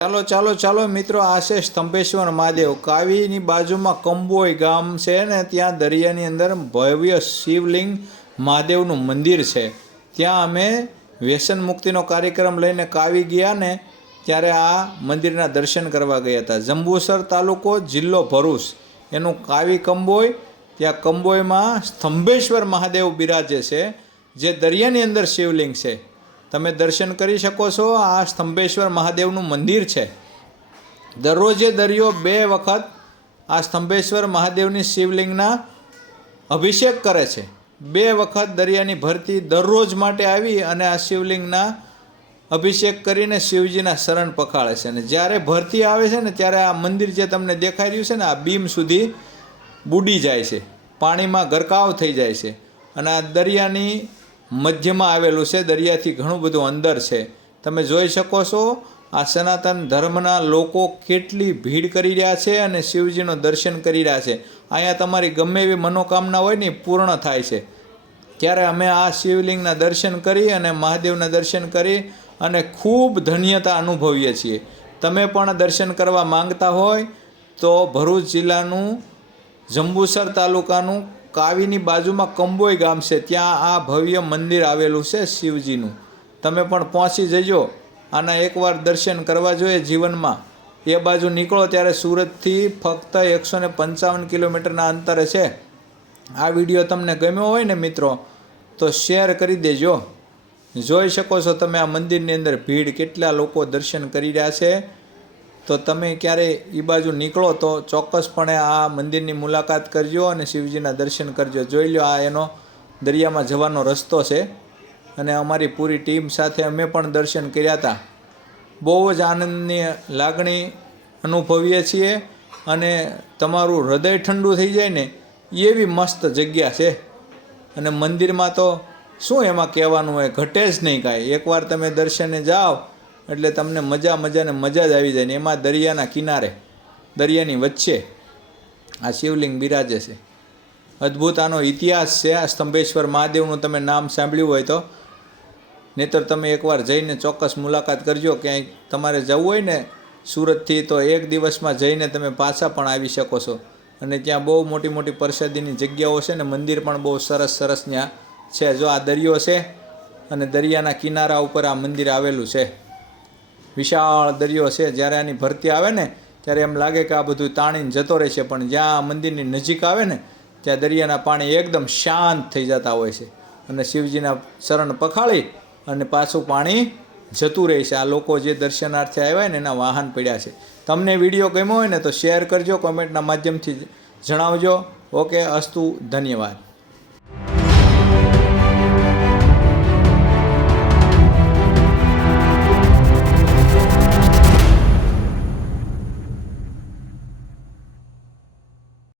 ચાલો ચાલો ચાલો મિત્રો, આ છે સ્તંભેશ્વર મહાદેવ. કાવીની બાજુમાં કંબોઈ ગામ છે ને, ત્યાં દરિયાની અંદર ભવ્ય શિવલિંગ મહાદેવનું મંદિર છે. ત્યાં અમે વ્યસન મુક્તિનો કાર્યક્રમ લઈને કાવી ગયા ને, ત્યારે આ મંદિરના દર્શન કરવા ગયા હતા. જંબુસર તાલુકો, જિલ્લો ભરૂચ, એનું કાવી કંબોઈ. ત્યાં કંબોઈમાં સ્તંભેશ્વર મહાદેવ બિરાજે છે, જે દરિયાની અંદર શિવલિંગ છે. તમે દર્શન કરી શકો છો. આ સ્તંભેશ્વર મહાદેવનું મંદિર છે. દરરોજે દરિયો 2 વખત આ સ્તંભેશ્વર મહાદેવની શિવલિંગના અભિષેક કરે છે. 2 વખત દરિયાની ભરતી દરરોજ માટે આવી અને આ શિવલિંગના અભિષેક કરીને શિવજીના શરણ પખાળે છે. અને જ્યારે ભરતી આવે છે ને, ત્યારે આ મંદિર જે તમને દેખાઈ રહ્યું છે ને, આ બીમ સુધી બુડી જાય છે, પાણીમાં ગરકાવ થઈ જાય છે. અને આ દરિયાની મધ્યમાં આવેલું છે. દરિયાથી ઘણું બધું અંદર છે. તમે જોઈ શકો છો આ સનાતન ધર્મના લોકો કેટલી ભીડ કરી રહ્યા છે અને શિવજીનું દર્શન કરી રહ્યા છે. અહીંયા તમારી ગમે એવી મનોકામના હોય ને, પૂર્ણ થાય છે. ત્યારે અમે આ શિવલિંગના દર્શન કરી અને મહાદેવના દર્શન કરી અને ખૂબ ધન્યતા અનુભવીએ છીએ. તમે પણ દર્શન કરવા માંગતા હોય તો ભરૂચ જિલ્લાનું જંબુસર તાલુકાનું કાવીની બાજુમાં કંબોઈ ગામ છે, ત્યાં આ ભવ્ય મંદિર આવેલું છે શિવજીનું. તમે પણ પહોંચી જજો. આના એકવાર દર્શન કરવા જોઈએ જીવનમાં. એ બાજુ નીકળો ત્યારે સુરતથી ફક્ત 155 કિલોમીટરના અંતરે છે. આ વિડીયો તમને ગમ્યો હોય ને મિત્રો, તો શેર કરી દેજો. જોઈ શકો છો તમે આ મંદિરની અંદર ભીડ, કેટલા લોકો દર્શન કરી રહ્યા છે. તો તમે ક્યારે એ બાજુ નીકળો તો ચોક્કસપણે આ મંદિરની મુલાકાત કરજો અને શિવજીના દર્શન કરજો. જોઈ લો, આ એનો દરિયામાં જવાનો રસ્તો છે. અને અમારી પૂરી ટીમ સાથે અમે પણ દર્શન કર્યા હતા. બહુ જ આનંદની લાગણી અનુભવીએ છીએ અને તમારું હૃદય ઠંડુ થઈ જાય ને, એવી મસ્ત જગ્યા છે. અને મંદિરમાં તો શું એમાં કહેવાનું હોય, ઘટે જ નહીં કાંઈ. એકવાર તમે દર્શને જાઓ એટલે તમને મજા જ આવી જાય ને. એમાં દરિયાના કિનારે, દરિયાની વચ્ચે આ શિવલિંગ બિરાજે છે. અદ્ભુત આનો ઇતિહાસ છે. આ સ્તંભેશ્વર મહાદેવનું તમે નામ સાંભળ્યું હોય તો, નહીંતર તમે એકવાર જઈને ચોક્કસ મુલાકાત કરજો. ક્યાંય તમારે જવું હોય ને સુરતથી, તો 1 દિવસમાં જઈને તમે પાછા પણ આવી શકો છો. અને ત્યાં બહુ મોટી મોટી પ્રસાદીની જગ્યાઓ છે ને, મંદિર પણ બહુ સરસ ત્યાં છે. જો આ દરિયો છે અને દરિયાના કિનારા ઉપર આ મંદિર આવેલું છે. વિશાળ દરિયો છે. જ્યારે આની ભરતી આવે ને, ત્યારે એમ લાગે કે આ બધું તાણીને જતો રહેશે, પણ જ્યાં આ મંદિરની નજીક આવે ને, ત્યાં દરિયાના પાણી એકદમ શાંત થઈ જતા હોય છે. અને શિવજીના શરણ પખાળી અને પાછું પાણી જતું રહે છે. આ લોકો જે દર્શનાર્થે આવ્યા ને, એના વાહન પડ્યા છે. તમને વિડીયો ગમ્યો હોય ને તો શેર કરજો, કોમેન્ટના માધ્યમથી જણાવજો. ઓકે, અસ્તુ, ધન્યવાદ.